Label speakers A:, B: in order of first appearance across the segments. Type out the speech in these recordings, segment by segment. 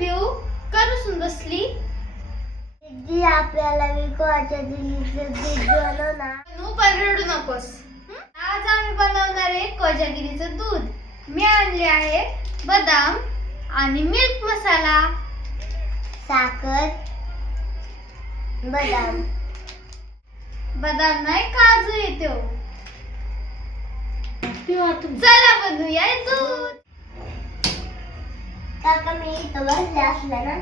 A: पिऊ करूसून बसली.
B: दीदी आपल्याला विकवाच्या दिल्लीचं दूध बनव ना
A: तू पण रडू नकोस. हं? आज आम्ही बनवणार आहे कोजागिरीचं दूध. मी आणले आहे बदाम आणि मिल्क मसाला.
B: साखर बदाम.
A: बदाम नाही काजू येतो. चला बनवूया दूध.
B: काका मी इथं बसले असलं ना.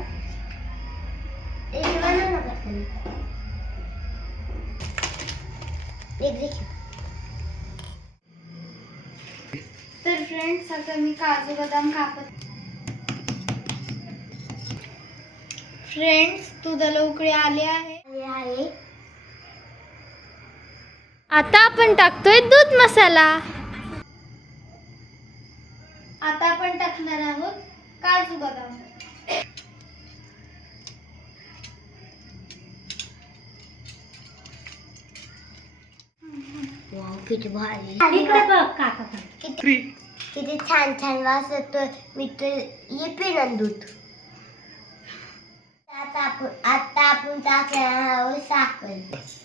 A: तर फ्रेंड्स आता मी काजू बदाम कापत फ्रेंड्स दुधाला उकळी आले आहे. आता आपण टाकतोय दूध मसाला. आता आपण टाकणार आहोत काजू बदाम
B: वाव किती भारी।
C: इकडे बघ काका पण.
B: किती किती छान छान वास येतोय मी तर ये पिणार दूध आता आपण आता आपण टाकणार आहोत साखर
A: सगळ्यांना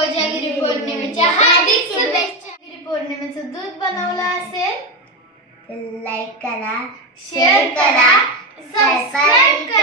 A: कोजागिरी पौर्णिमेच्या हार्दिक शुभेच्छा. गिरी पौर्णिमेचं दूध बनवलं असेल
B: लाईक करा
A: शेअर करा सबस्क्राईब करा.